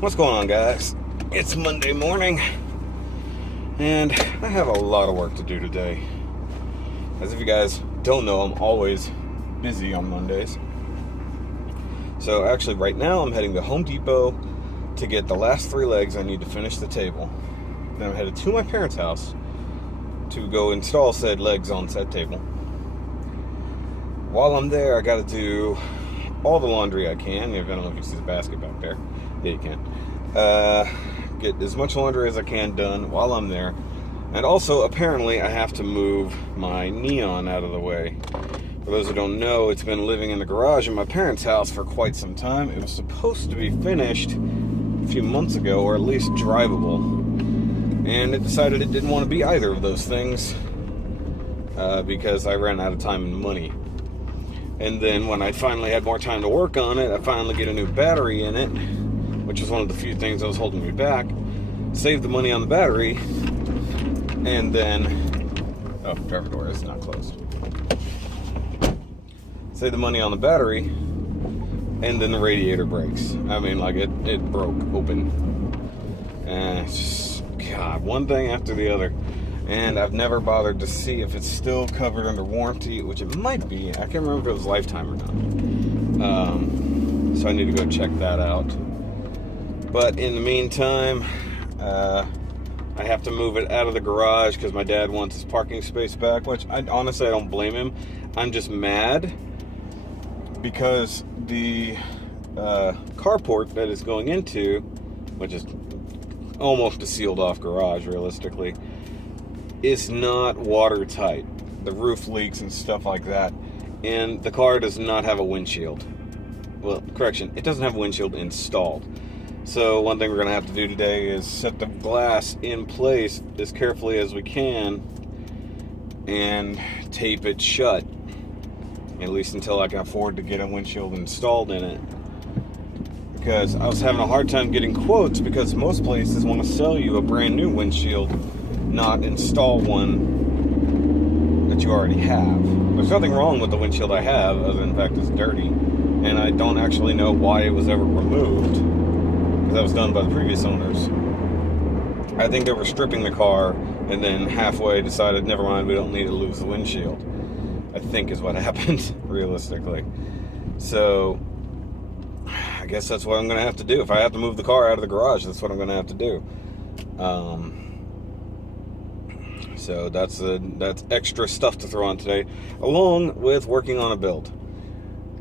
What's going on, guys? It's Monday morning, and I have a lot of work to do today. As if you guys don't know, I'm always busy on Mondays. So actually right now I'm heading to Home Depot to get the last 3 legs I need to finish the table. Then I'm headed to my parents' house to go install said legs on said table. While I'm there, I gotta do all the laundry I can. I don't know if you see the basket back there. Yeah, you can. Get as much laundry as I can done while I'm there. And also, apparently, I have to move my neon out of the way. For those who don't know, it's been living in the garage in my parents' house for quite some time. It was supposed to be finished a few months ago, or at least drivable. And it decided it didn't want to be either of those things because I ran out of time and money. And then when I finally had more time to work on it, I finally get a new battery in it, which was one of the few things that was holding me back. Saved the money on the battery, and then... Oh, driver door is not closed. Saved the money on the battery, and then the radiator breaks. I mean, like, it broke open. And it's just, God, one thing after the other. And I've never bothered to see if it's still covered under warranty, which it might be. I can't remember if it was lifetime or not. So I need to go check that out. But in the meantime, I have to move it out of the garage because my dad wants his parking space back, which honestly I don't blame him. I'm just mad because the carport that is going into, which is almost a sealed off garage realistically, is not watertight. The roof leaks and stuff like that. And the car does not have a windshield. Well, correction, it doesn't have a windshield installed. So one thing we're going to have to do today is set the glass in place as carefully as we can and tape it shut. At least until I can afford to get a windshield installed in it. Because I was having a hard time getting quotes because most places want to sell you a brand new windshield, not install one that you already have. There's nothing wrong with the windshield I have, other than the fact it's dirty, and I don't actually know why it was ever removed, because that was done by the previous owners. I think they were stripping the car, and then halfway decided, never mind, we don't need to lose the windshield. I think is what happened, realistically. So, I guess that's what I'm going to have to do. If I have to move the car out of the garage, that's what I'm going to have to do. So that's extra stuff to throw on today, along with working on a build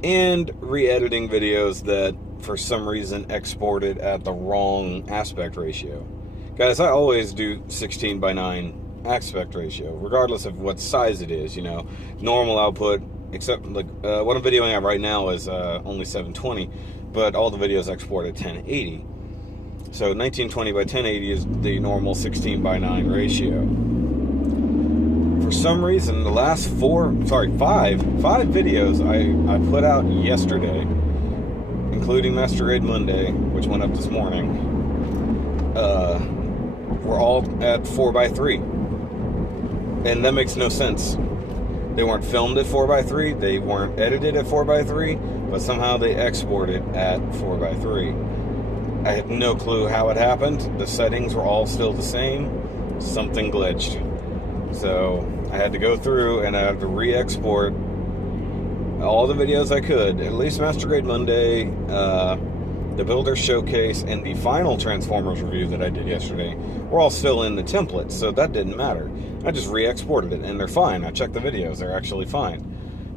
and re-editing videos that for some reason exported at the wrong aspect ratio. Guys, I always do 16:9 aspect ratio, regardless of what size it is. You know, normal output, except like what I'm videoing at right now is only 720, but all the videos export at 1080. So 1920 by 1080 is the normal 16:9 ratio. For some reason, the last five videos I put out yesterday, including Master Grade Monday, which went up this morning, were all at 4:3. And that makes no sense. They weren't filmed at 4:3, they weren't edited at 4:3, but somehow they exported at 4:3. I had no clue how it happened. The settings were all still the same. Something glitched. So I had to go through and I had to re-export all the videos I could, at least Master Grade Monday, the Builder Showcase, and the final Transformers review that I did yesterday were all still in the template, so that didn't matter. I just re-exported it, and they're fine. I checked the videos, they're actually fine.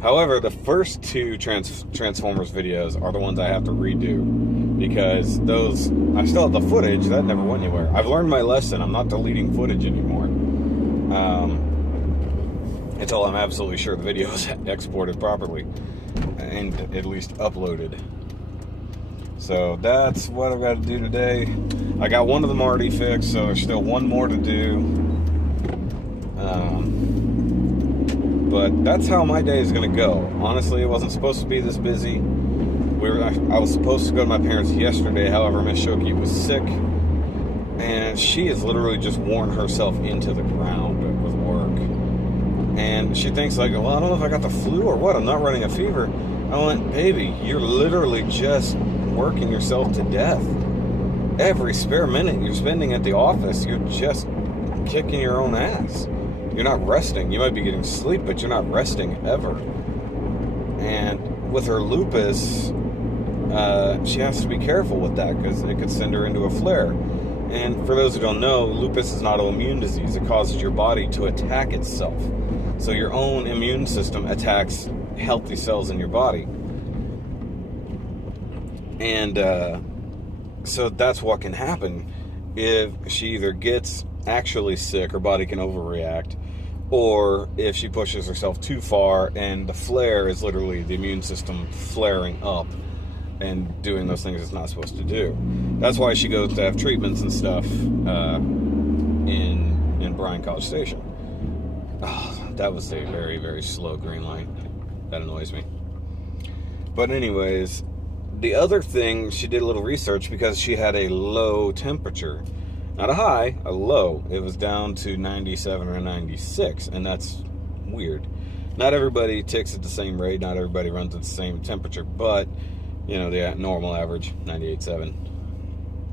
However, the first 2 Transformers videos are the ones I have to redo, because those, I still have the footage, that never went anywhere. I've learned my lesson, I'm not deleting footage anymore. Until I'm absolutely sure the video is exported properly and at least uploaded. So that's what I've got to do today. I got one of them already fixed, so there's still one more to do. But that's how my day is going to go. Honestly, it wasn't supposed to be this busy. I was supposed to go to my parents yesterday, however, Miss Shoky was sick. And she has literally just worn herself into the ground with work. And she thinks like, well, I don't know if I got the flu or what. I'm not running a fever. I went, baby, you're literally just working yourself to death. every spare minute you're spending at the office, you're just kicking your own ass. You're not resting. You might be getting sleep, but you're not resting ever. And with her lupus, she has to be careful with that because it could send her into a flare. And for those who don't know, lupus is an autoimmune disease. It causes your body to attack itself. So your own immune system attacks healthy cells in your body. And so that's what can happen if she either gets actually sick, her body can overreact, or if she pushes herself too far, and the flare is literally the immune system flaring up and doing those things it's not supposed to do. That's why she goes to have treatments and stuff in Bryan College Station. Oh, that was a very, very slow green light. That annoys me. But anyways, the other thing, she did a little research because she had a low temperature. Not a high, a low. It was down to 97 or 96, and that's weird. Not everybody ticks at the same rate, not everybody runs at the same temperature, but, you know, the normal average, 98.7,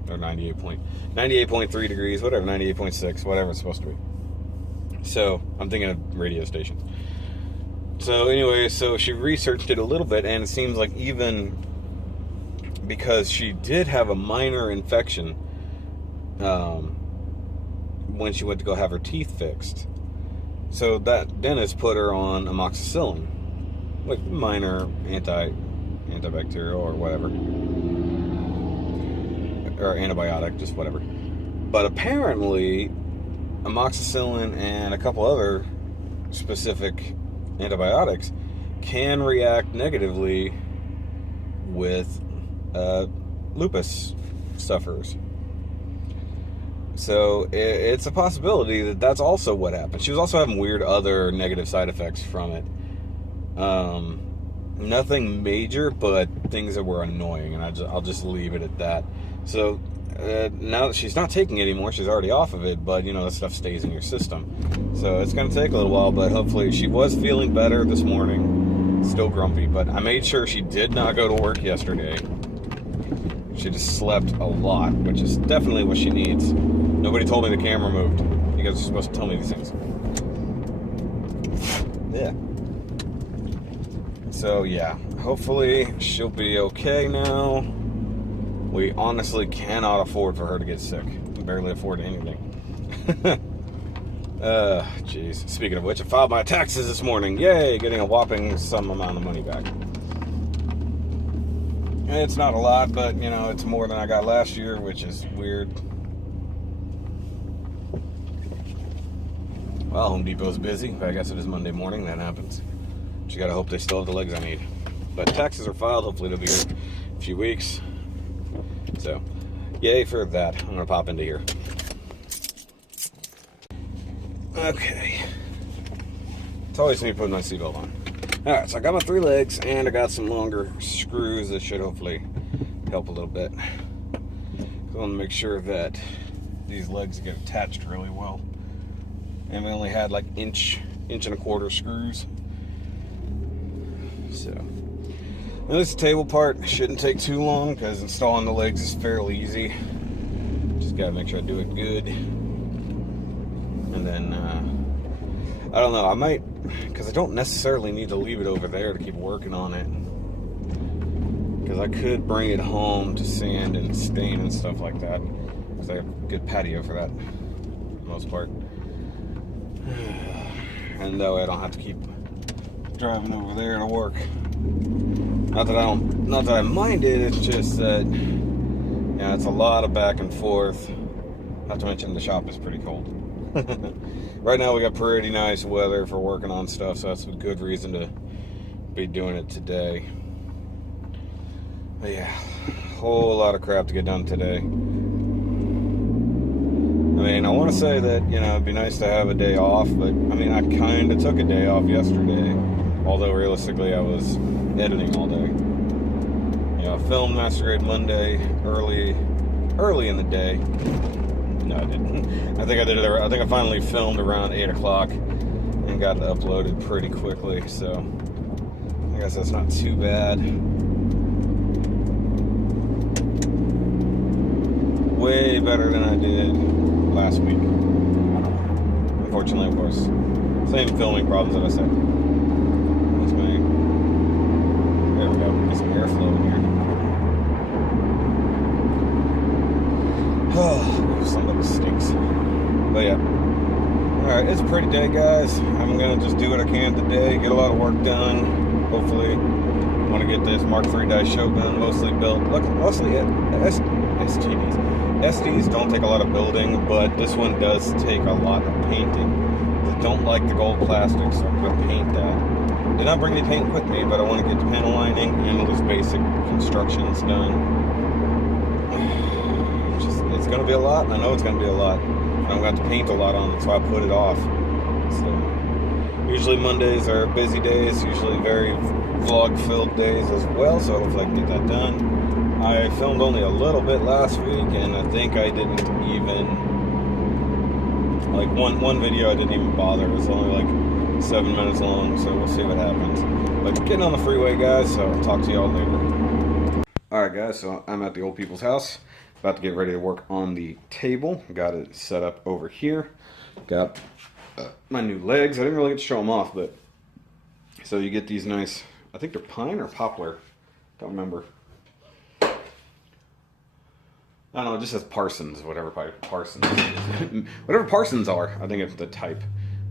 or 98.3 degrees, whatever, 98.6, whatever it's supposed to be. So, I'm thinking of radio station. So, anyway, so she researched it a little bit, and it seems like even because she did have a minor infection when she went to go have her teeth fixed. So that dentist put her on amoxicillin, like minor antibacterial or whatever, or antibiotic, just whatever. But apparently, amoxicillin and a couple other specific antibiotics can react negatively with lupus sufferers. So it's a possibility that that's also what happened. She was also having weird other negative side effects from it. Nothing major, but things that were annoying, and I'll just leave it at that. So now that she's not taking it anymore, she's already off of it, but you know, that stuff stays in your system. So it's going to take a little while, but hopefully she was feeling better this morning. Still grumpy, but I made sure she did not go to work yesterday. She just slept a lot, which is definitely what she needs. Nobody told me the camera moved. You guys are supposed to tell me these things. Yeah. So, yeah. Hopefully, she'll be okay now. We honestly cannot afford for her to get sick. We barely afford anything. Jeez. Speaking of which, I filed my taxes this morning. Yay! Getting a whopping some amount of money back. It's not a lot, but, you know, it's more than I got last year, which is weird. Well, Home Depot's busy, but I guess it is Monday morning. That happens. But you gotta hope they still have the legs I need. But taxes are filed. Hopefully they'll be here in a few weeks. So, yay for that. I'm gonna pop into here. Okay. It's always me putting my seatbelt on. Alright, so I got my 3 legs, and I got some longer screws that should hopefully help a little bit. I want to make sure that these legs get attached really well. And we only had like inch and a quarter screws. So, now this table part shouldn't take too long because installing the legs is fairly easy. Just gotta make sure I do it good. And then, I don't know, I might, because I don't necessarily need to leave it over there to keep working on it. Because I could bring it home to sand and stain and stuff like that. Because I have a good patio for that, for the most part. And that way I don't have to keep driving over there to work. Not that I mind it, it's just that, yeah, it's a lot of back and forth. Not to mention the shop is pretty cold. Right now we got pretty nice weather for working on stuff, so that's a good reason to be doing it today. But yeah, whole lot of crap to get done today. I mean, I want to say that, you know, it'd be nice to have a day off, but I mean, I kind of took a day off yesterday, although realistically I was editing all day. You know, I filmed Master Grade Monday early in the day. No, I didn't. I think I finally filmed around 8 o'clock and got it uploaded pretty quickly, so I guess that's not too bad. way better than I did last week. Unfortunately, of course, same filming problems that I said. This may, there we go, get some airflow in here. Oh, somebody stinks. But yeah. Alright, it's a pretty day, guys. I'm gonna just do what I can today, get a lot of work done. Hopefully, I want to get this Mark III dice Shogun mostly built. Look, mostly SDs don't take a lot of building, but this one does take a lot of painting. I don't like the gold plastic, so I'm gonna paint that. Did not bring any paint with me, but I want to get the panel lining and those basic constructions done. It's gonna be a lot, and I know it's gonna be a lot. I'm going to have to paint a lot on it, so I put it off. So, usually Mondays are busy days, usually very vlog-filled days as well, so hopefully I can get that done. I filmed only a little bit last week, and I think I didn't even, like one video I didn't even bother. It was only like 7 minutes long, so we'll see what happens. But getting on the freeway, guys, so I'll talk to y'all later. Alright guys, so I'm at the old people's house. About to get ready to work on the table. Got it set up over here. Got my new legs. I didn't really get to show them off, but so you get these nice, I think they're pine or poplar. Don't remember. I don't know, it just says Parsons, whatever Parsons. Whatever Parsons are, I think it's the type,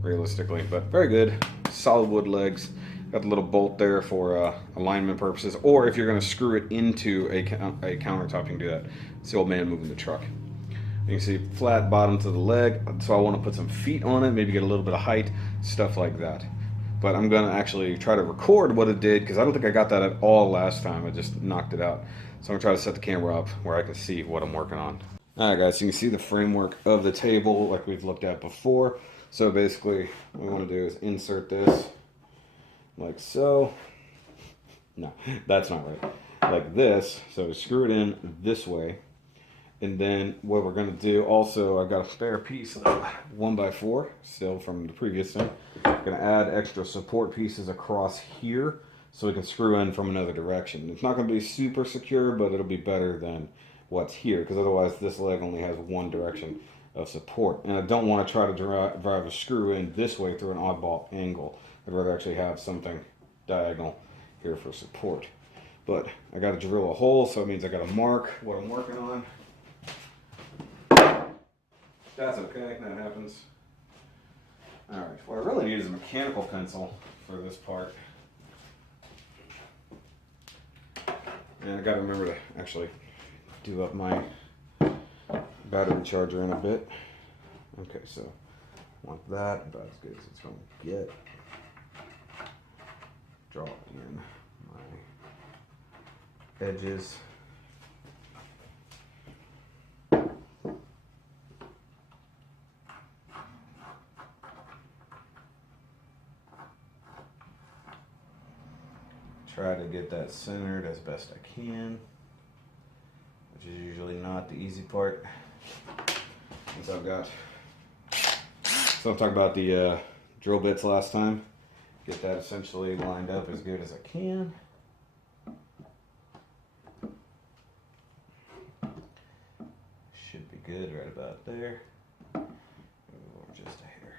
realistically. But very good. Solid wood legs. Got the little bolt there for alignment purposes, or if you're going to screw it into a countertop, you can do that. It's the old man moving the truck. You can see flat bottom to the leg, so I want to put some feet on it, maybe get a little bit of height, stuff like that. But I'm going to actually try to record what it did, because I don't think I got that at all last time. I just knocked it out. So I'm going to try to set the camera up where I can see what I'm working on. Alright guys, so you can see the framework of the table like we've looked at before. So basically, what we want to do is insert this like so. No, that's not right. Like this. So screw it in this way. And then what we're going to do also, I've got a spare piece of 1x4 still from the previous thing. I'm going to add extra support pieces across here so we can screw in from another direction. It's not going to be super secure, but it'll be better than what's here, because otherwise this leg only has one direction of support. And I don't want to try to drive a screw in this way through an oddball angle. I'd rather actually have something diagonal here for support. But I got to drill a hole, so it means I got to mark what I'm working on. That's okay, that happens. Alright, what I really need is a mechanical pencil for this part. And I gotta remember to actually do up my battery charger in a bit. Okay, so I want that about as good as it's going to get. Draw in my edges. Try to get that centered as best I can, which is usually not the easy part. Since I've got, so I'm talking about the drill bits last time. Get that essentially lined up as good as I can. Should be good right about there. Or just a hair.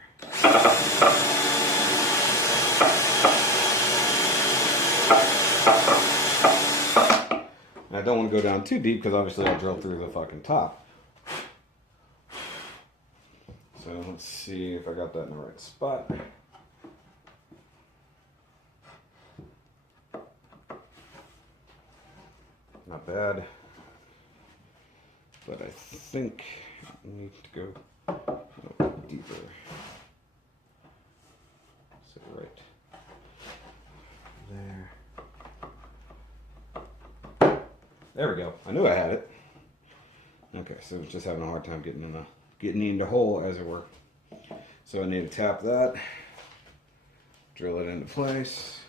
I don't want to go down too deep because obviously I'll drill through the fucking top. So let's see if I got that in the right spot. Not bad. But I think I need to go a little deeper. So right there. There we go. I knew I had it. Okay, so just having a hard time getting in the hole, as it were. So I need to tap that, drill it into place.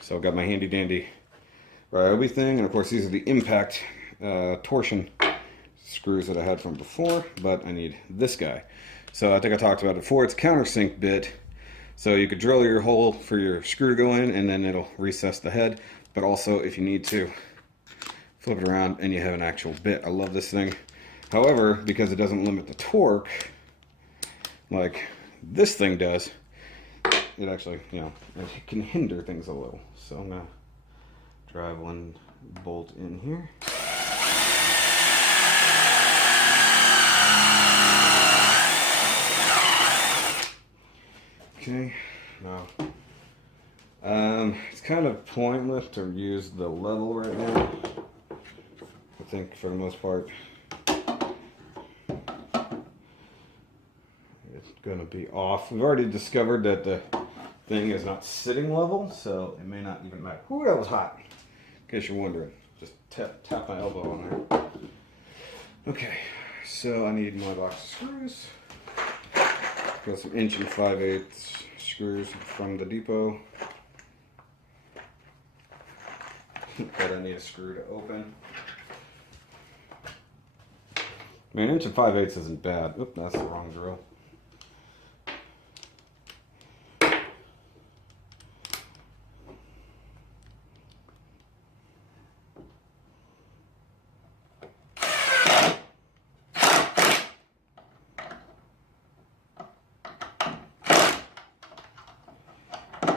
So I've got my handy dandy Ryobi thing, and of course these are the impact torsion screws that I had from before, but I need this guy. So I think I talked about it before. It's a countersink bit. So you could drill your hole for your screw to go in, and then it'll recess the head. But also, if you need to, flip it around and you have an actual bit. I love this thing. However, because it doesn't limit the torque like this thing does, it actually, you know, it can hinder things a little. So I'm gonna drive one bolt in here. Okay, now it's kind of pointless to use the level right now. I think for the most part it's gonna be off. We've already discovered that the thing is not sitting level, so it may not even matter. Ooh, that was hot. In case you're wondering, just tap my elbow on there. Okay, so I need my box of screws. Got some 1 5/8" screws from the depot. But I need a screw to open. I mean, 1 5/8" isn't bad. Oop, that's the wrong drill.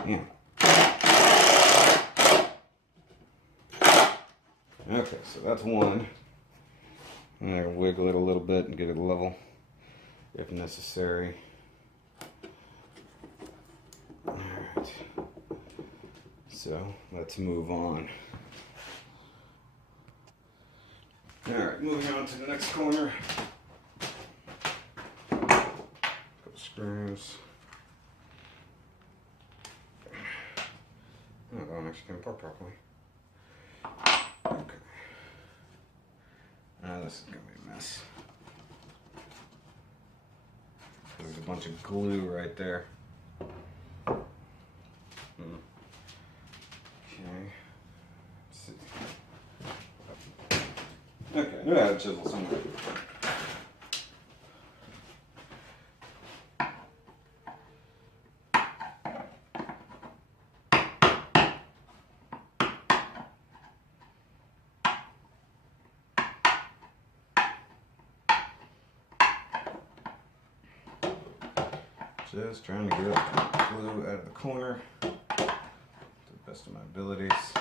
Yeah. Okay, so that's one. I'm gonna wiggle it a little bit and get it level if necessary. Alright. So let's move on. Alright, moving on to the next corner. Couple screws. Oh, that one actually came apart properly. Okay. This is gonna be a mess. There's a bunch of glue right there. Okay. Okay, I knew I had a chisel somewhere. Just trying to get glue out of the corner to the best of my abilities.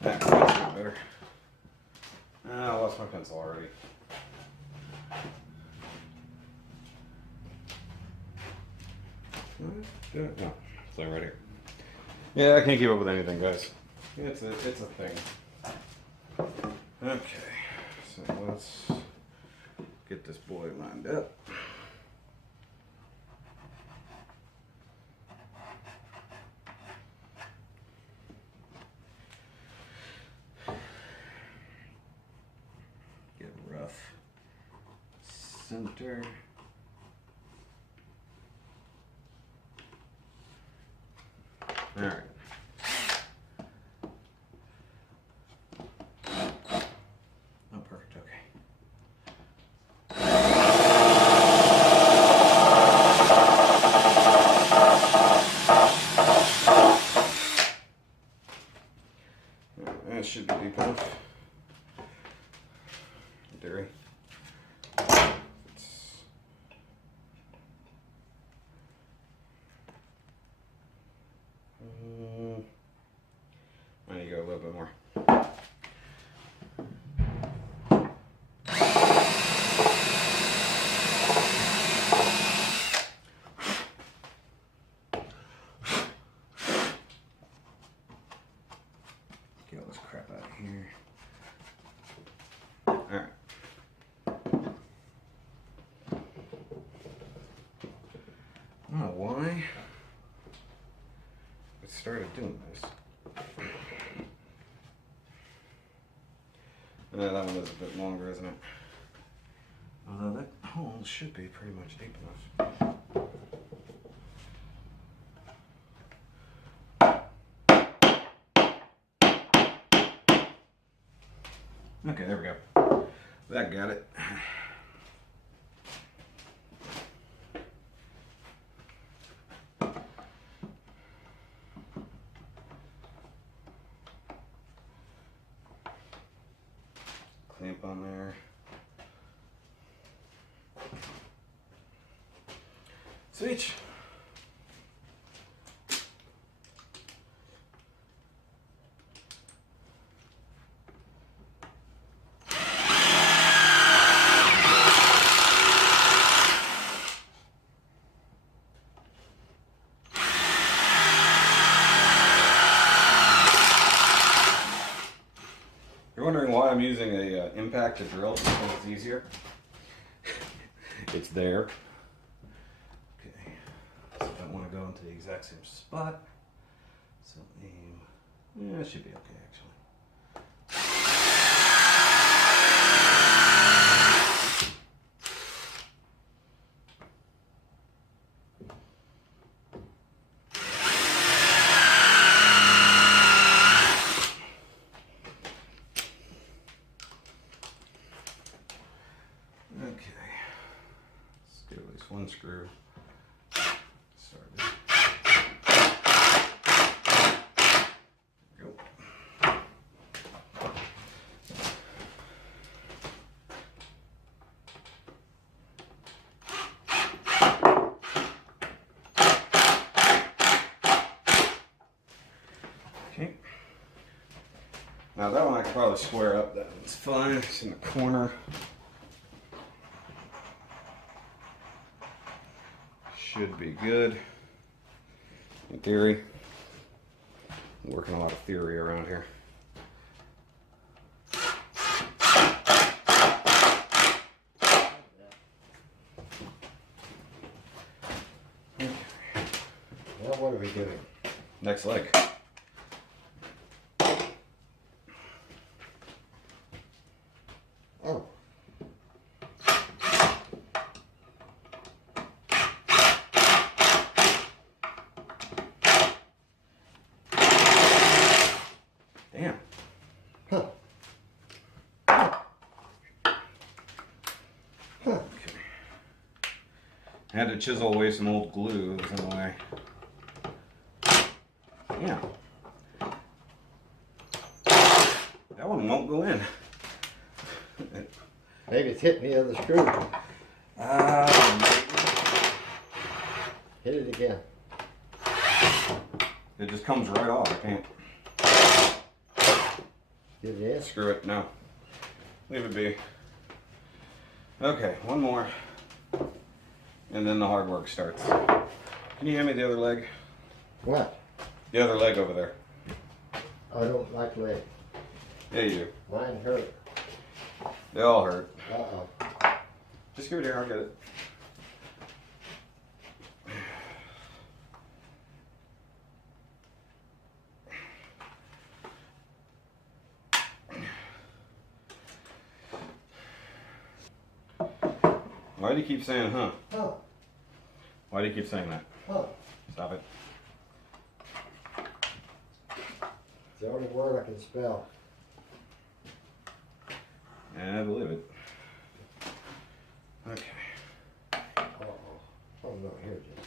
That's better. I lost my pencil already. No, it's not right here. Yeah, I can't keep up with anything, guys. It's a thing. Okay, so let's get this boy lined up. Get rough center. All right. Oh, perfect. Okay. That should be deep enough. Dairy. I need to go a little bit more. Get all this crap out of here. Alright. I don't know why I started doing this. That one is a bit longer, isn't it? Although that hole should be pretty much deep enough. Okay, there we go. That got it. Clamp on there. Switch. You're wondering why I'm using a impact to drill because it's easier. It's there. Okay, so I don't want to go into the exact same spot. So aim. Yeah, it should be okay actually. One screw started. There we go. Okay. Now that one I could probably square up. That one's fine. It's in the corner. Should be good. In theory. I'm working a lot of theory around here. Okay. Well, what are we doing? Next leg. Oh. Damn. Huh. Okay. I had to chisel away some old glue that was in the way. Yeah. That one won't go in. Maybe it's hitting the other screw. Hit it again. It just comes right off. I can't Get it in. screw it. No. Leave it be. Okay, one more. And then the hard work starts. Can you hand me the other leg? What? The other leg over there. I don't like leg. Yeah, you do. Mine hurt. They all hurt. Uh-oh. Just give it here, I'll get it. Why do you keep saying huh? Huh. Why do you keep saying that? Huh. Stop it. It's the only word I can spell. Yeah, I believe it. Okay. Uh-oh. Oh, no, here it is.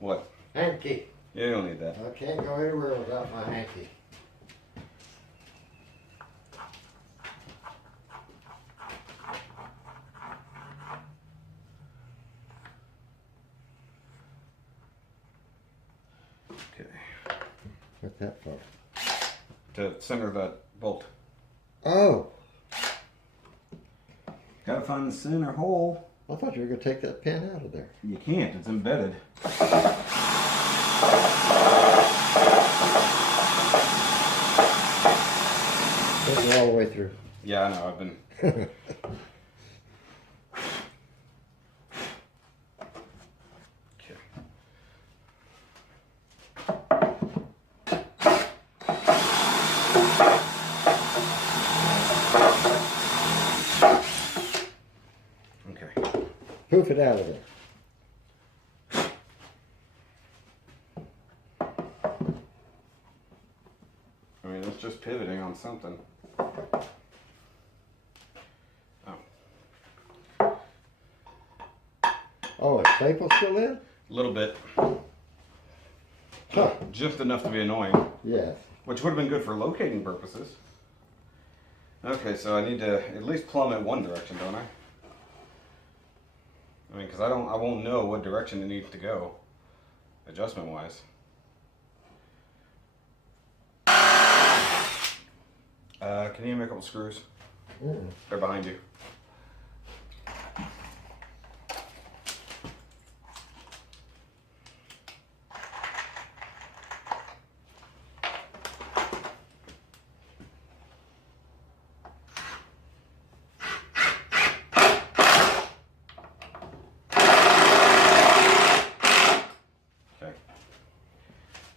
What? Hanky. You don't need that. I can't go anywhere without my hanky. Okay. What's that for? To center that bolt. Oh, Gotta find the center hole. I thought you were going to take that pin out of there. You can't, it's embedded. Goes all the way through. Yeah, I know, I've been. Okay. Okay. Poof it out of there. I mean, it's just pivoting on something. Oh. Oh, is staple still in? A little bit. Huh. Just enough to be annoying. Yes. Which would have been good for locating purposes. Okay, so I need to at least plumb it one direction, don't I? I mean, because I won't know what direction it needs to go, adjustment-wise. Can you make a couple screws? They're behind you.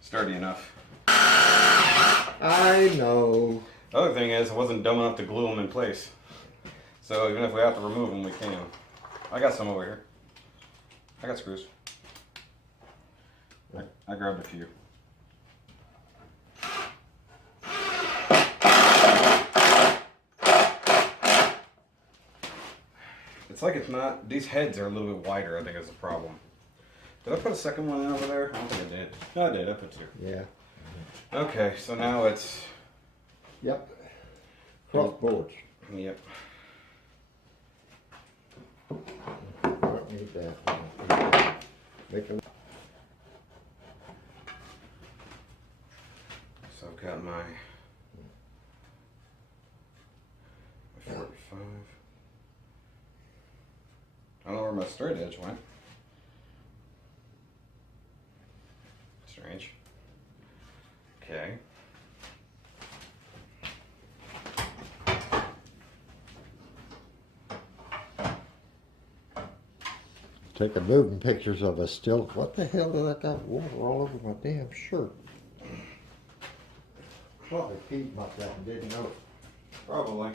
Sturdy enough. I know. The other thing is, I wasn't dumb enough to glue them in place. So even if we have to remove them, we can. I got some over here. I got screws. I grabbed a few. It's like it's not, these heads are a little bit wider, I think is the problem. Did I put a second one in over there? I don't think I did. No, I did. I put two. Yeah. Okay, so now it's... Yep. Cross boards. Yep. Don't need that. Make them. So I've got my 45. I don't know where my straight edge went. Strange. Okay. Taking moving pictures of us still. What the hell did I got water all over my damn shirt? Probably peed myself and didn't know it. Probably.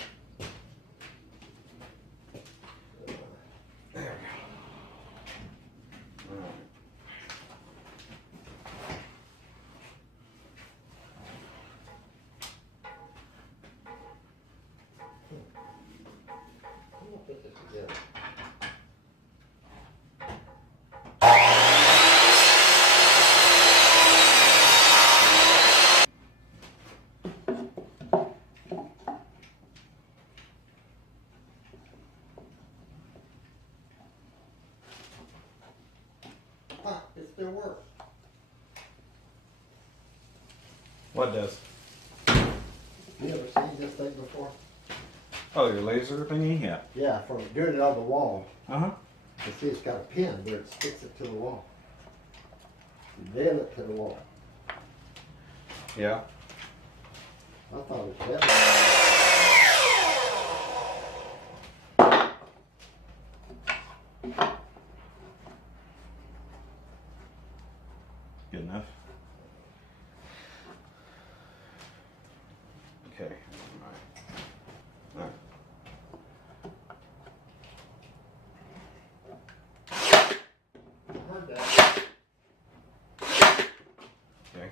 Put this together. It still works. What does? You ever seen this thing before? Oh, your laser thingy? Yeah. Yeah, from doing it on the wall. Uh-huh. You see it's got a pin where it sticks it to the wall. You nail it to the wall. Yeah. I thought it was better. Good enough. Okay. All right. I heard that. Okay.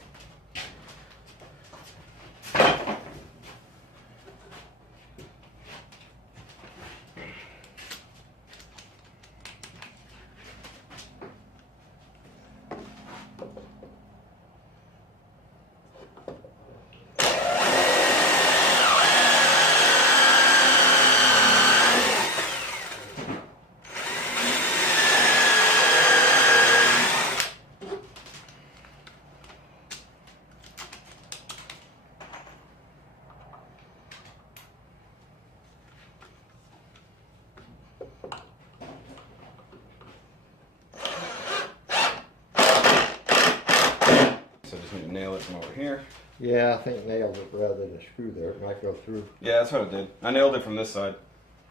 So just need to nail it from over here. Yeah, I think nails it rather than a screw there. It might go through. Yeah, that's what I did. I nailed it from this side.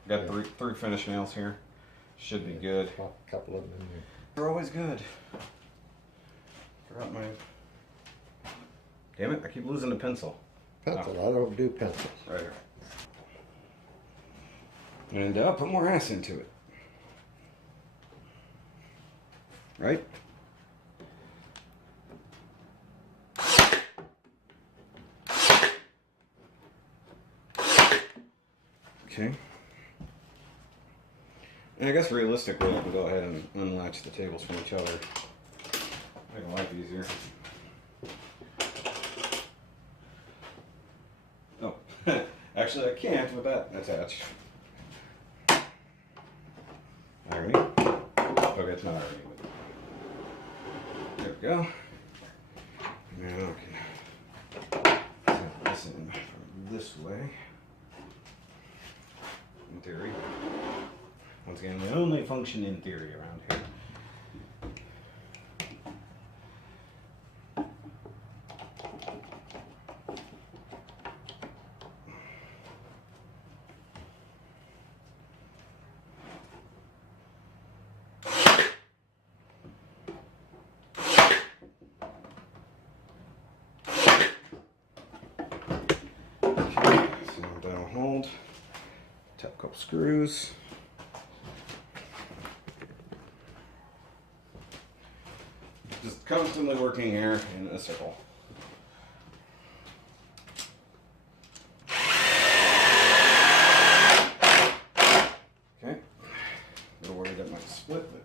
Got three finished nails here. Should be good. Pop a couple of them in there. They're always good. Forgot my... Damn it, I keep losing the pencil. Pencil. I don't do pencils. Right here. And I'll put more ass into it. Right? Okay. And I guess realistically, I can go ahead and unlatch the tables from each other. Make life easier. Oh, actually I can't with that attached. Irony. Okay, it's not irony. There we go. Now I can set this in from this way. In theory. Once again, we only function in theory around here. Hold, tap a couple screws. Just constantly working here in a circle. Okay. A little worried that might split, but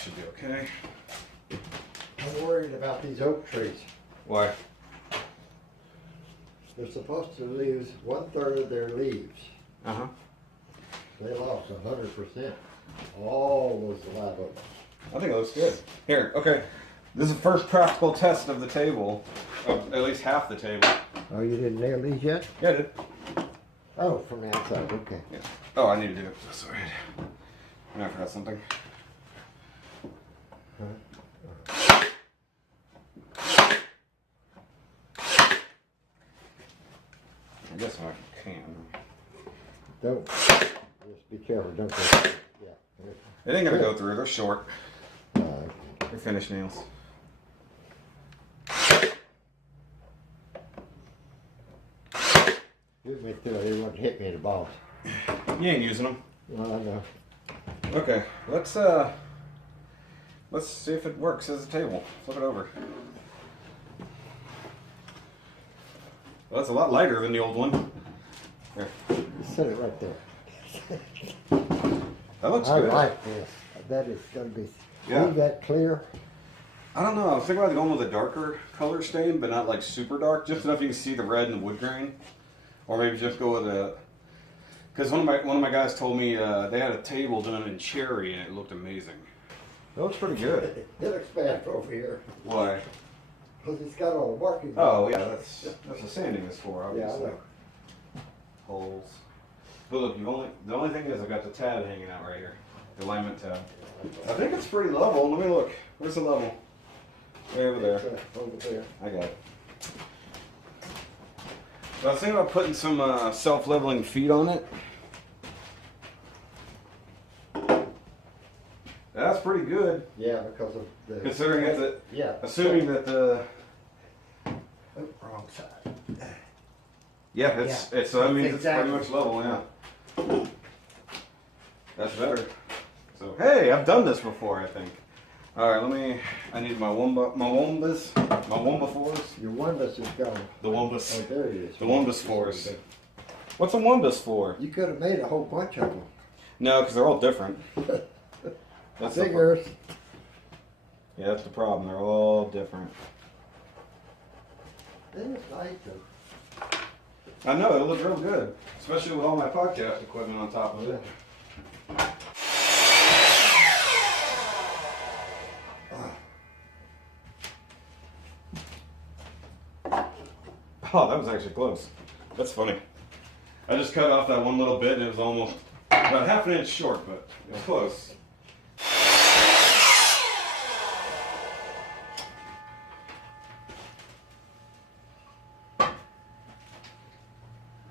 should be okay. I'm worried about these oak trees. Why? They're supposed to lose 1/3 of their leaves. Uh-huh. They lost 100%. All those live oaks. I think it looks good. Here, okay. This is the first practical test of the table. Of at least half the table. Oh, you didn't nail these yet? Yeah, I did. Oh, from the outside, okay. Yeah. Oh, I need to do it this side. And I forgot something. I guess I can. Don't. Just be careful, don't go. Yeah. It ain't gonna go through, they're short. Okay. They're finished nails. Excuse me too, they wouldn't hit me in the balls. You ain't using them. Well, I know. Okay, let's see if it works as a table. Flip it over. Well, that's a lot lighter than the old one. Here. Just set it right there. That looks I good. like this. That is going to be. Yeah. Leave that clear. I don't know. I was thinking about going with a darker color stain, but not like super dark, just enough you can see the red and the wood grain. Or maybe just go with a. Because one of my guys told me they had a table done in cherry and it looked amazing. It looks pretty good. It looks bad over here. Why? Because it's got all the markings. Oh yeah, that's what sanding is for, obviously. Yeah, I know. Holes. But look, the only thing is I've got the tab hanging out right here, the alignment tab. I think it's pretty level. Let me look. Where's the level? Way over there. Over there. I got it. So I was thinking about putting some self-leveling feet on it. That's pretty good. Yeah, because of the. Considering it's yeah. assuming that the. Oh, wrong side. Yeah, it's. So that means Exactly. it's pretty much level. Yeah. That's better. So hey, I've done this before. I think. All right, I need my Wumbus force. Your Wumbus is gone. The Wumbus. Oh, there it is. The Wumbus force. What's a Wumbus for? You could have made a whole bunch of them. No, because they're all different. That's the Figures. Yeah, that's the problem. They're all different. They look nice though. I know, it looks real good. Especially with all my podcast equipment on top of it. Oh, that was actually close. That's funny. I just cut off that one little bit and it was almost about half an inch short, but it was close.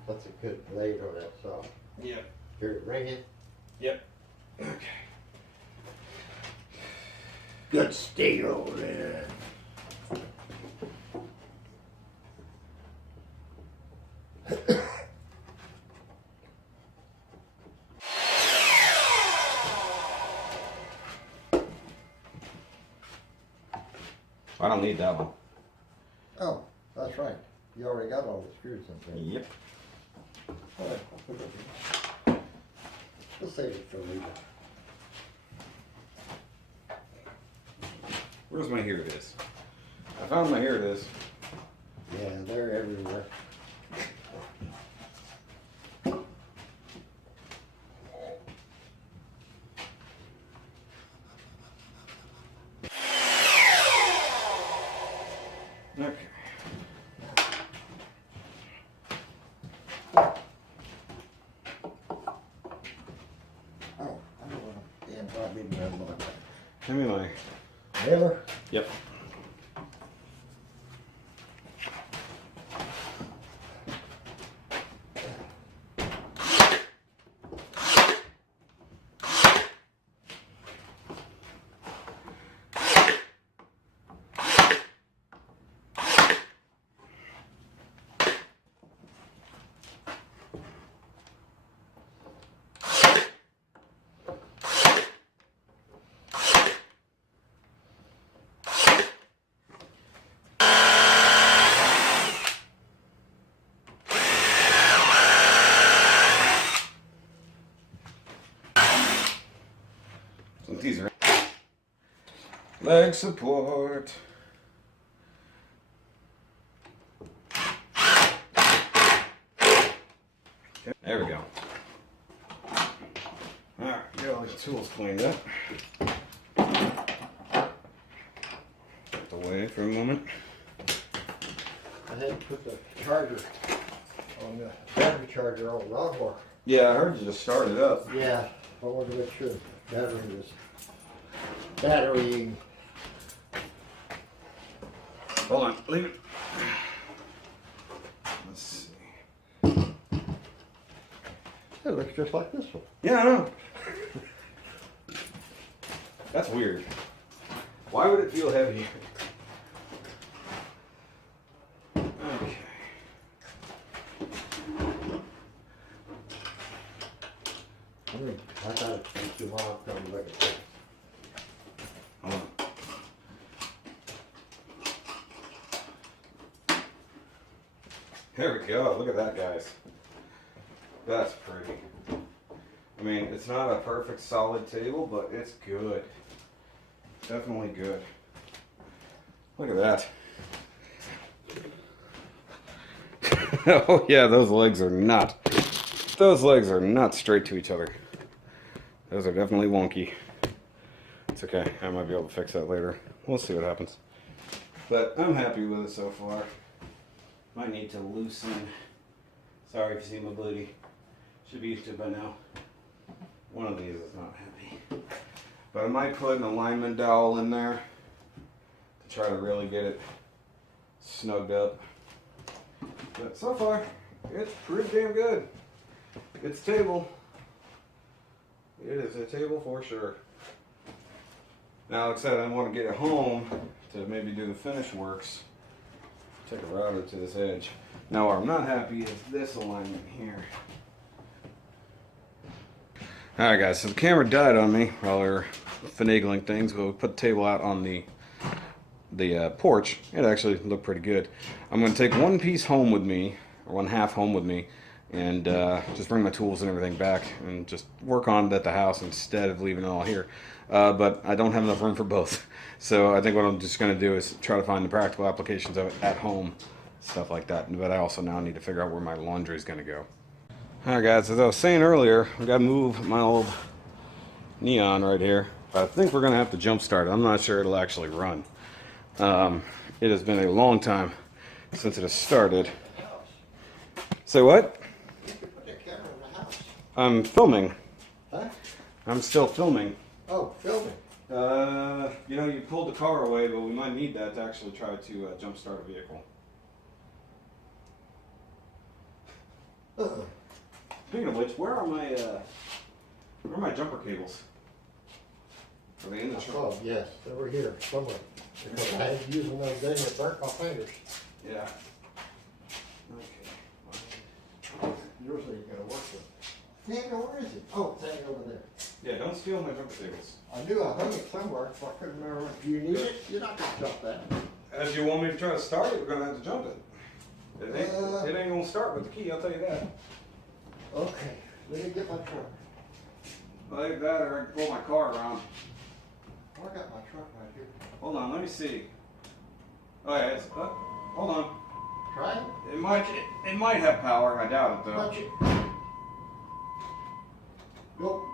That's a good blade on that saw. Yep. Hear it ringing? Yep. Okay. Good steel there. I don't need that one. Oh, that's right. You already got all the screws in there. Yep. All right, I'll put it in. We'll save it for later. Where's my here it is? I found my here it is. Yeah, they're everywhere. Okay. Oh, I don't want to damn probably remember. Give me my. Mailer? Yep. These are leg support. Okay, there we go. Alright, get all these tools cleaned up. Put away for a moment. I had to put the charger on the battery charger on the lawnmower. Yeah, I heard you just started up. Yeah, I wanted to make sure the battery was batterying. Hold on, leave it. Let's see. It looks just like this one. Yeah, I know. That's weird. Why would it feel heavy? Okay. I got it too long. Come look at this. Hold on. There we go. Look at that, guys. That's pretty. I mean, it's not a perfect solid table, but it's good. Definitely good. Look at that. Oh yeah, those legs are not straight to each other. Those are definitely wonky. It's okay. I might be able to fix that later. We'll see what happens. But I'm happy with it so far. Might need to loosen. Sorry if you see my booty. Should be used to it by now. One of these is not happy. But I might put an alignment dowel in there to try to really get it snugged up. But so far, it's pretty damn good. It's a table. It is a table for sure. Now, like I said, I want to get it home to maybe do the finish works. Take a router to this edge. Now, where I'm not happy is this alignment here. Alright guys, so the camera died on me while we were finagling things, but we put the table out on the porch. It actually looked pretty good. I'm going to take one piece home with me, or one half home with me, and just bring my tools and everything back and just work on it at the house instead of leaving it all here. But I don't have enough room for both. So I think what I'm just going to do is try to find the practical applications of it at home, stuff like that. But I also now need to figure out where my laundry is going to go. Alright guys, as I was saying earlier, I've got to move my old Neon right here. But I think we're going to have to jump start it. I'm not sure it'll actually run. It has been a long time since it has started. Say what? Put that camera in the house. I'm filming. Huh? I'm still filming. Oh, filming. You know, you pulled the car away, but we might need that to actually try to jump start a vehicle. Speaking of which, where are my jumper cables? Are they in the truck? Oh, yes, they were here somewhere. Because I had to use them the other day and it burnt my fingers. Yeah. Okay. Yours are you gonna work with. Daniel, where is it? Oh, it's hanging over there. Yeah, don't steal my jumper tables. I knew I hung it somewhere, so I couldn't remember. Do you need it? You're not gonna jump that. If you want me to try to start it, we're gonna have to jump it. It ain't gonna start with the key, I'll tell you that. Okay, let me get my truck. Like that, or I can pull my car around. Oh, I got my truck right here. Hold on, let me see. Oh yeah, it's, hold on. Try it? It might have power, I doubt it though. Touch it. Go.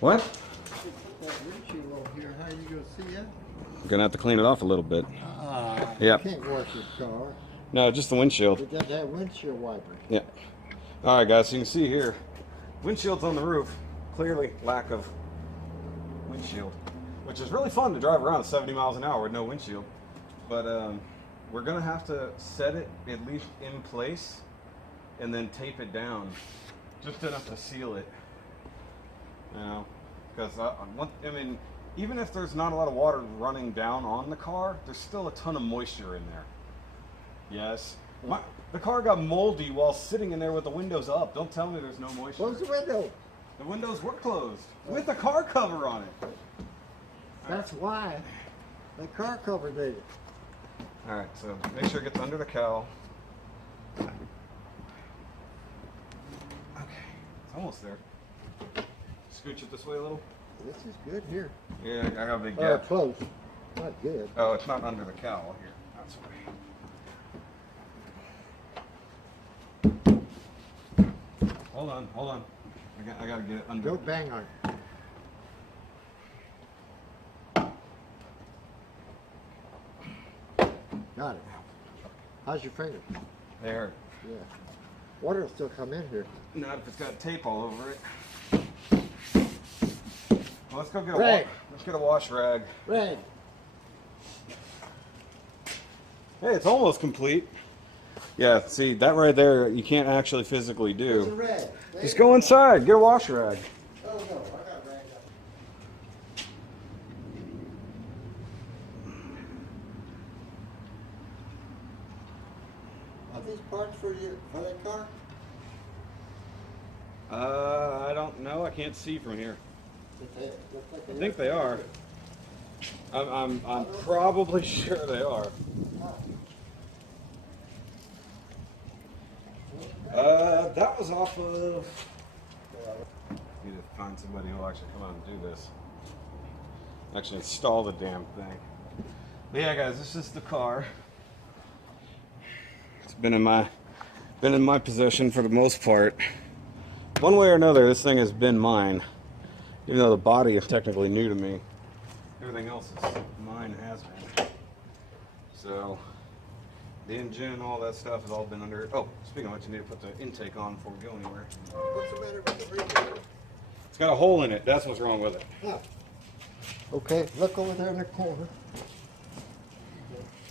What? Put that windshield on here. How you gonna see it? Gonna have to clean it off a little bit. Yep. You can't wash your car. No, just the windshield. You got that windshield wiper. Yeah. All right, guys. So you can see here, windshield's on the roof. Clearly, lack of windshield, which is really fun to drive around at 70 miles an hour with no windshield. But we're gonna have to set it at least in place, and then tape it down, just enough to seal it. You know, because I mean, even if there's not a lot of water running down on the car, there's still a ton of moisture in there. Yes. The car got moldy while sitting in there with the windows up. Don't tell me there's no moisture. Close the window. The windows were closed with the car cover on it. That's why. The car cover did it. All right, so make sure it gets under the cowl. Okay, it's almost there. Scooch it this way a little. This is good here. Yeah, I got a big gap. Close. Not good. Oh, it's not under the cowl here. That's right. Hold on. I gotta get it under. Don't bang on it. Got it. How's your finger? They hurt. Yeah. Water will still come in here. Not if it's got tape all over it. Well, let's go get let's get a wash rag. Red. Hey, it's almost complete. Yeah, see, that right there, you can't actually physically There's a do. red. Just go inside, get a wash rag. Oh no, I got rag up. Are these parts for that car? I don't know. I can't see from here. Look like I think they are. I'm probably sure they are. That was off of. Need to find somebody who'll actually come out and do this. Actually install the damn thing. But yeah, guys, this is the car. It's been in my possession for the most part. One way or another, this thing has been mine. Even though the body is technically new to me, everything else is mine, has been. So the engine and all that stuff has all been under. Oh, speaking of which, you need to put the intake on before we go anywhere. What's the matter with the radiator? It's got a hole in it. That's what's wrong with it. Oh. Okay, look over there in the corner.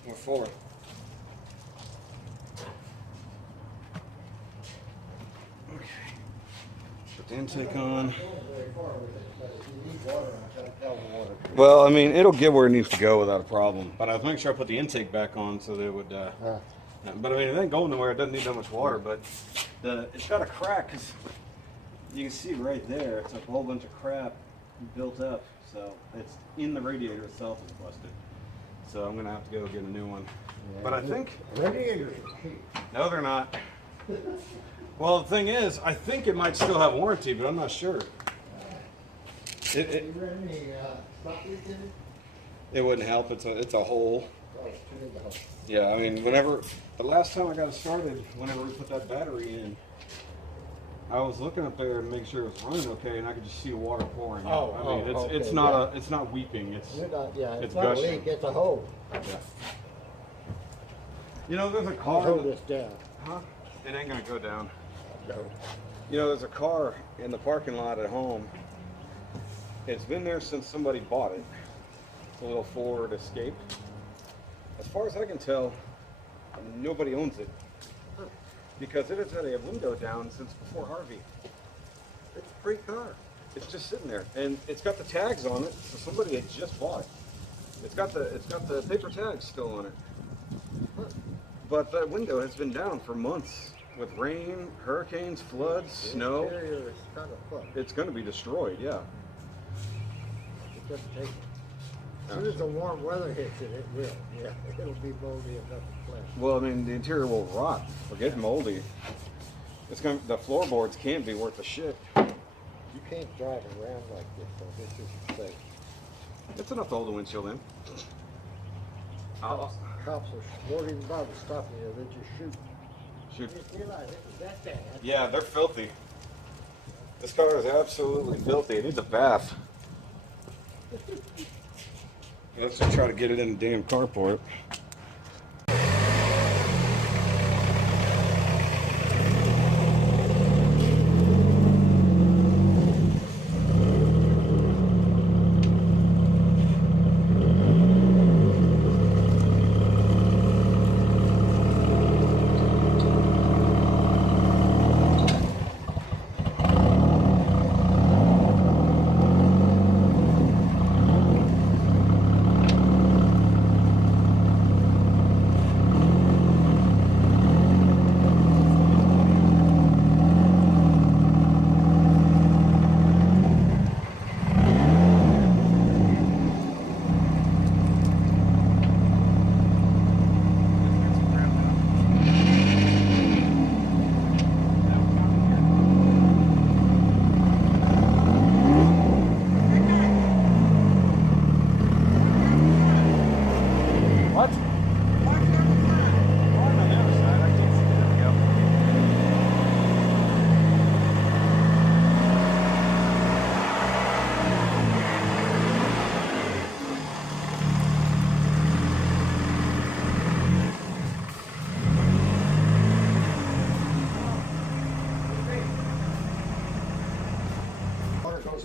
What for? Okay. Put the intake on. Well, I mean, it'll get where it needs to go without a problem. But I was making sure I put the intake back on so that it would. But I mean, it ain't going nowhere. It doesn't need that much water. But it's got a crack because you can see right there. It's a whole bunch of crap built up. So it's in the radiator itself is busted. So I'm gonna have to go get a new one. Yeah. But I think radiators. No, they're not. Well, the thing is, I think it might still have warranty, but I'm not sure. It wouldn't help. It's a hole. Yeah, I mean, the last time I got it started, whenever we put that battery in, I was looking up there to make sure it was running okay, and I could just see the water pouring out. I mean, it's not weeping. It's not it's not gushing. a leak. It's a hole. Yeah. You know, there's a car. Hold this down. Huh? It ain't gonna go down. No. You know, there's a car in the parking lot at home. It's been there since somebody bought it. It's a little Ford Escape. as far as I can tell, nobody owns it. Because it has had a window down since before Harvey. It's a free car. It's just sitting there, and it's got the tags on it, so somebody had just bought it. It's got the paper tags still on it. But that window has been down for months with rain, hurricanes, floods, snow. The interior is kind of fucked. It's going to be destroyed, yeah. It doesn't take it. As soon as the warm weather hits it, it will. Yeah, it'll be moldy enough to flesh. Well, I mean, the interior will rot. Forget moldy. The floorboards can't be worth a shit. You can't drive around like this, though. This is safe. It's enough to hold the windshield in. Cops won't even bother stopping you. They just shoot. Shoot. You realize it was that bad. Yeah, they're filthy. This car is absolutely filthy. It needs a bath. Let's just try to get it in the damn carport.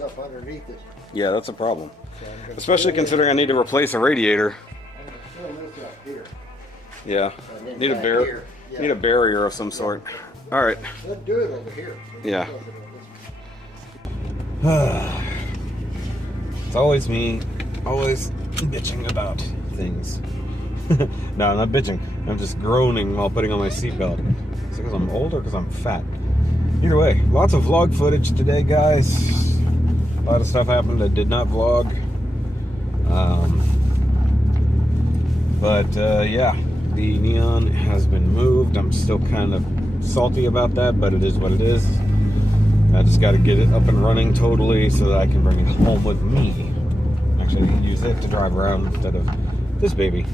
Up underneath it. Yeah, that's a problem. So Especially considering I need to replace a radiator. I'm going to fill this up here. Yeah, And then need a back barrier. here. Yeah. Need a barrier of some sort. All right. Let's do it over here. Yeah. It's always me, always bitching about things. No, I'm not bitching. I'm just groaning while putting on my seatbelt. Is it because I'm old or because I'm fat? Either way, lots of vlog footage today, guys. A lot of stuff happened I did not vlog. Yeah, the neon has been moved. I'm still kind of salty about that, but it is what it is. I just got to get it up and running totally so that I can bring it home with me. Actually, use it to drive around instead of this baby.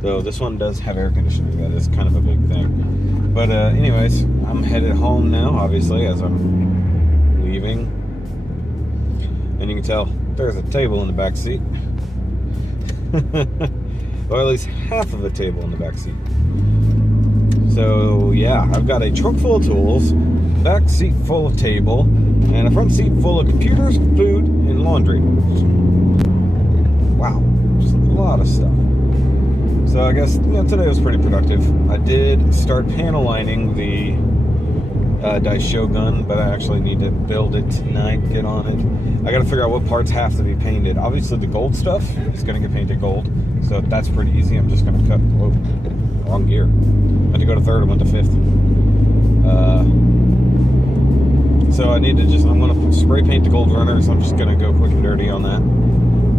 Though this one does have air conditioning. That is kind of a big thing. But anyways, I'm headed home now, obviously, as I'm leaving. And you can tell there's a table in the back seat. Or at least half of a table in the back seat. So yeah, I've got a trunk full of tools, back seat full of table, and a front seat full of computers, food, and laundry. Wow, just a lot of stuff. So I guess today was pretty productive. I did start panel lining the Shogun, but I actually need to build it tonight, get on it. I gotta figure out what parts have to be painted. Obviously the gold stuff is gonna get painted gold, so that's pretty easy. I'm just gonna cut, whoa, wrong gear. I had to go to third, I went to fifth. So I need to I'm gonna spray paint the gold runners. I'm just gonna go quick and dirty on that.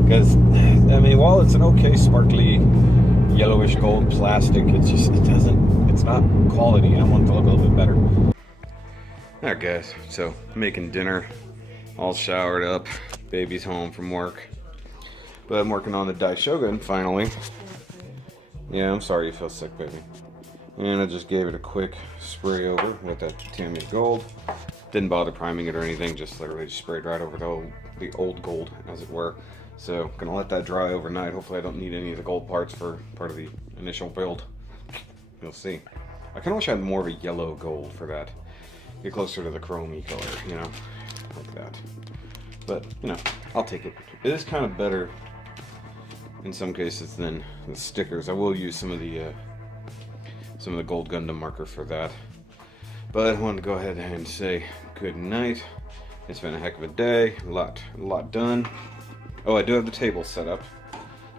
Because, I mean, while it's an okay sparkly yellowish gold plastic, it's not quality. I want it to look a little bit better. Alright guys, so making dinner, all showered up, baby's home from work. But I'm working on the Shogun finally. Yeah, I'm sorry you feel sick, baby. And I just gave it a quick spray over with that Tamiya gold. Didn't bother priming it or anything, just literally just sprayed right over the old gold, as it were. So, gonna let that dry overnight. Hopefully I don't need any of the gold parts for part of the initial build. You'll see. I kinda wish I had more of a yellow gold for that. Get closer to the chromey color, like that. But, I'll take it. It is kind of better in some cases than the stickers. I will use some of the Gold Gundam marker for that. But I wanted to go ahead and say good night. It's been a heck of a day. A lot done. Oh, I do have the table set up.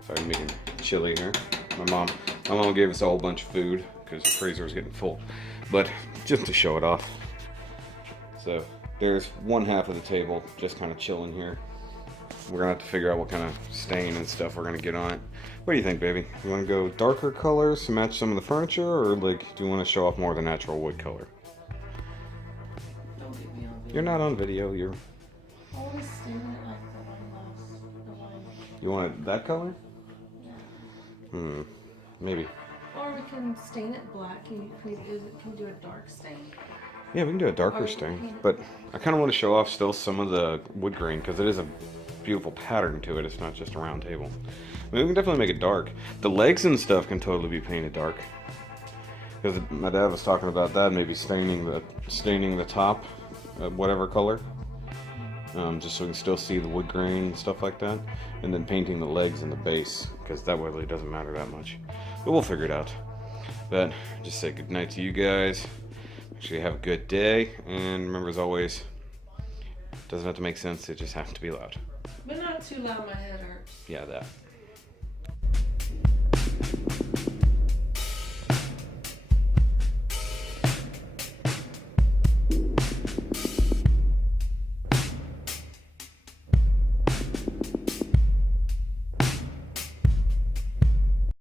Sorry, I'm making chili here. My mom gave us a whole bunch of food because the freezer was getting full. But just to show it off. So there's one half of the table just kind of chilling here. We're gonna have to figure out what kind of stain and stuff we're gonna get on it. What do you think, baby? You want to go darker colors to match some of the furniture, or like, do you want to show off more of the natural wood color? Don't get me on video. You're not on video. You're. Always stain it like the one. You want it that color? Yeah. Maybe. Or we can stain it black. Can we do a dark stain? Yeah, we can do a darker stain. But I kind of want to show off still some of the wood grain because it is a beautiful pattern to it. It's not just a round table. I mean, we can definitely make it dark. The legs and stuff can totally be painted dark. Because my dad was talking about that, maybe staining the top, whatever color, just so we can still see the wood grain and stuff like that, and then painting the legs and the base, because that really doesn't matter that much. But we'll figure it out. But just say good night to you guys. Actually, have a good day, and remember, as always, it doesn't have to make sense. It just has to be loud. But not too loud. My head hurts. Yeah, that.